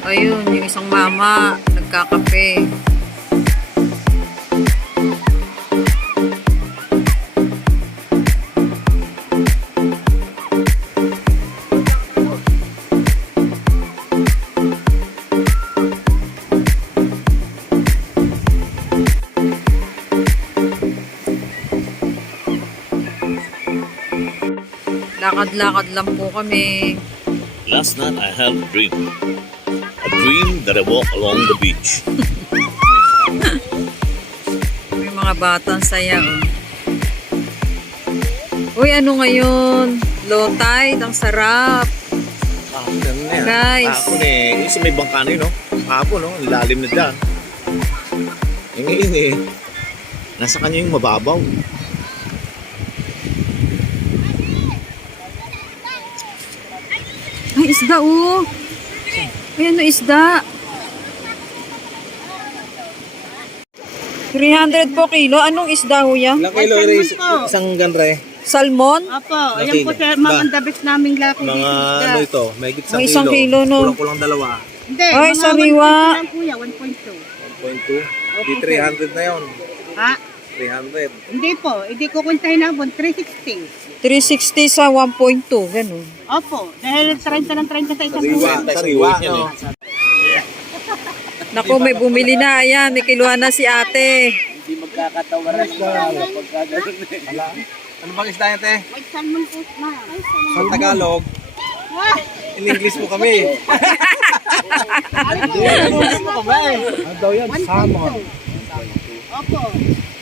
Ayun, yung isang mama, nagkakape. Lakad-lakad lang po kami. Last night I had a dream. Dream that I walk along the beach. May mga batang saya, oh. Uy, ano ngayon? Low tide, ang sarap. Kahapon na yan. Guys. Kahapon eh. Yung sa may bangka na yun, no? Kahapon, no? Ang lalim na dyan. Eh eh. Nasa kanya yung mababaw. Ay, isda, oh. Ay, ano isda? 300 po kilo. Anong isda ho yan? Ilang kilo rin isang ganre? Salmon? Opo, ayan po sir, mga dabis naming laki Mga ano ito, may git Mga isang kilo, no? Kulang-kulang dalawa. Hindi, Ay, mga sariwa. 1.2 lang kuya, 1.2. 1.2. Di 300 na yon. Ha? 300. Hindi po, hindi ko kuntahin na po, 360. 360 sa 1.2. Ganun. Opo, dahil 30 ng 30 sa isang Sariwa, kuya. sariwa, no? Naku, may bumili na. Ayan, may kiluhan na si ate. Ano bang isda yan, te? White salmon po na. Sa Tagalog, in English mo kami. Ano daw yan? 1.2. Opo.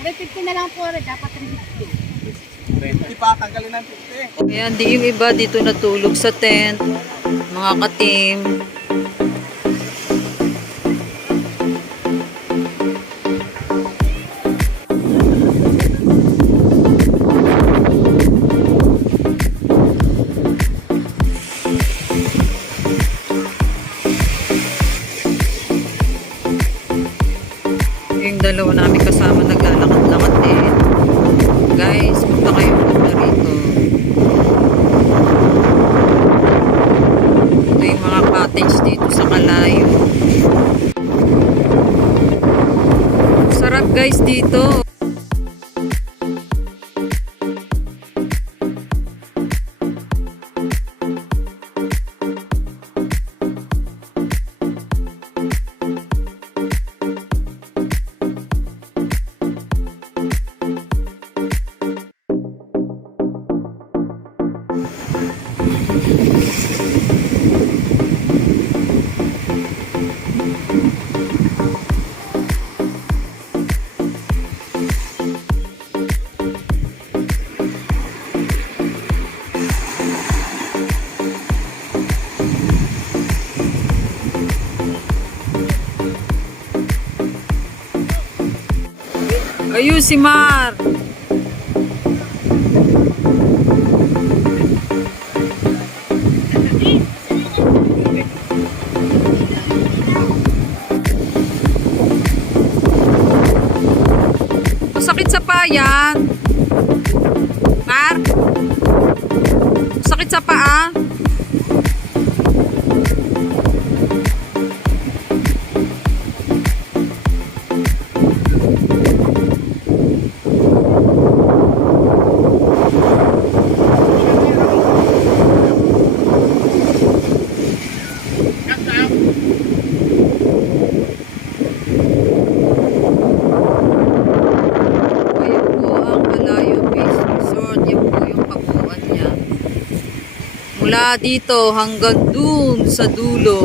350 na lang po rin, dapat 350. Hindi pa, tanggalin ng 50. Ayan, di yung iba dito natulog sa tent. Mga katim. Cottage dito sa Kalayo. Sarap guys dito. Si Mar. Mula dito hanggang dun sa dulo.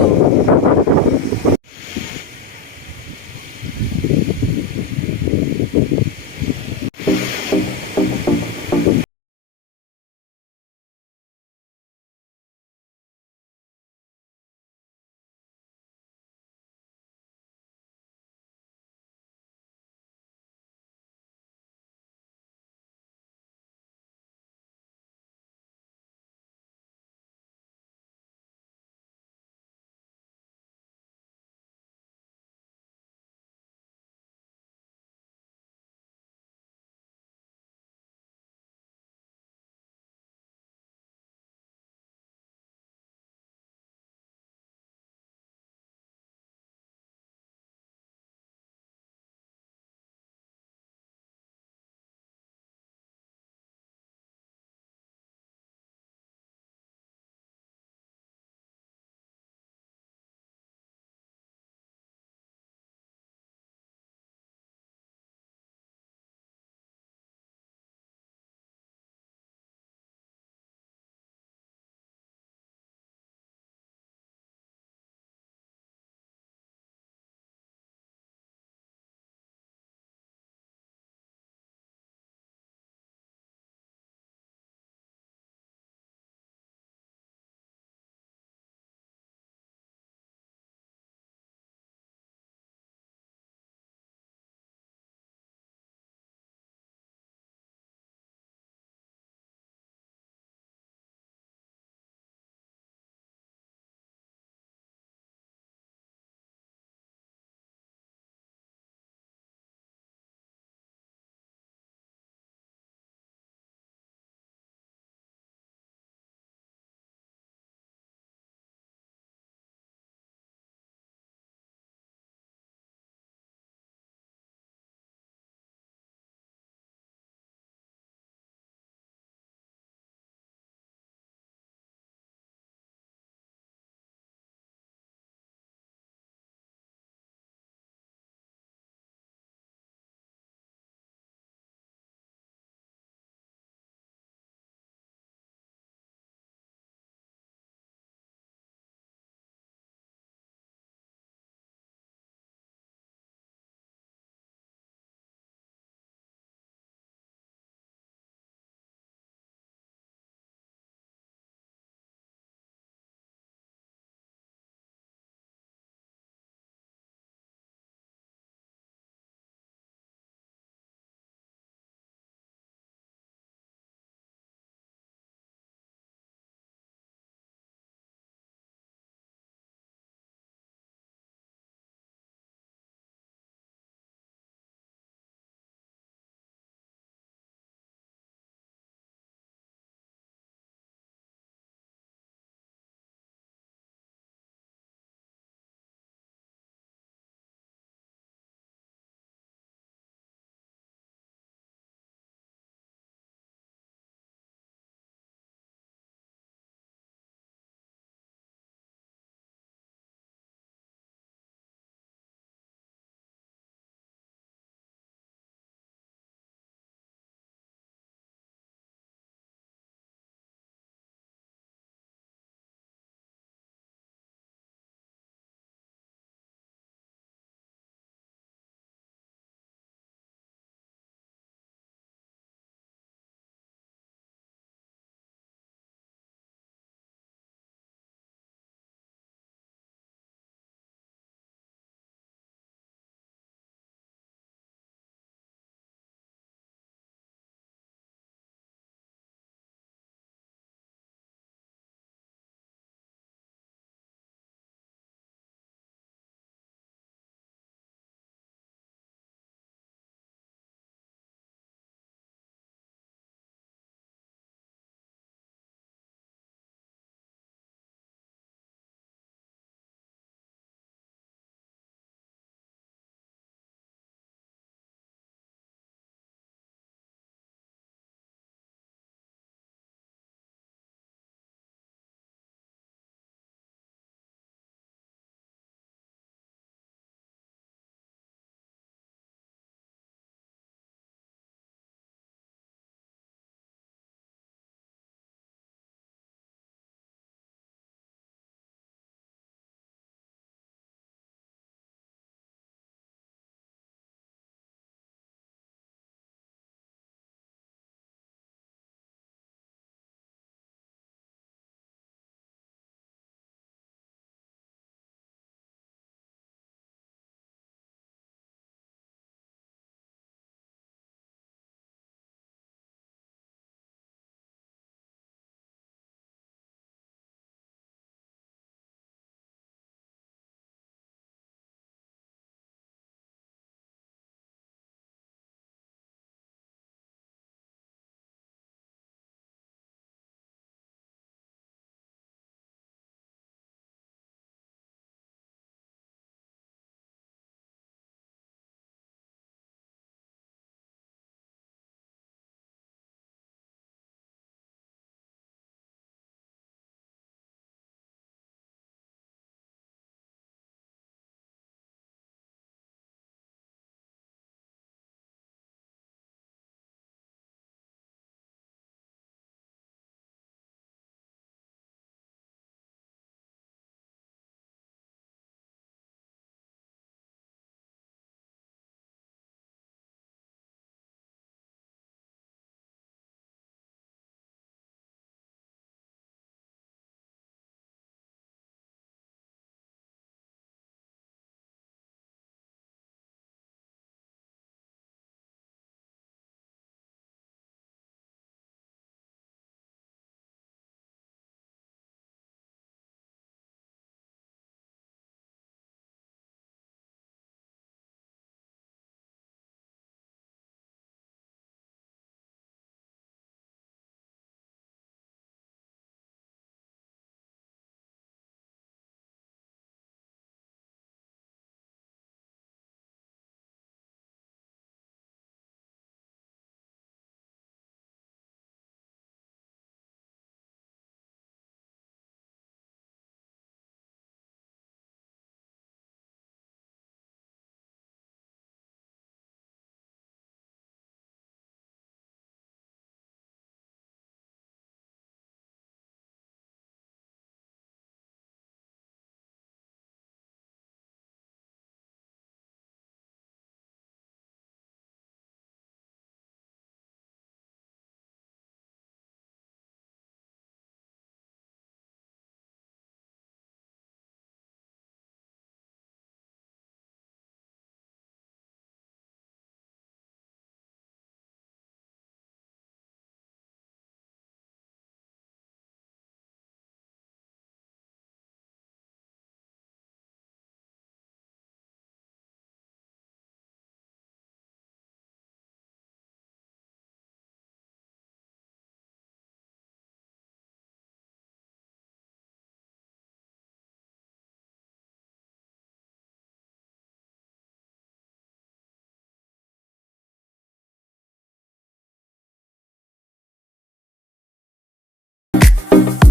Ayan.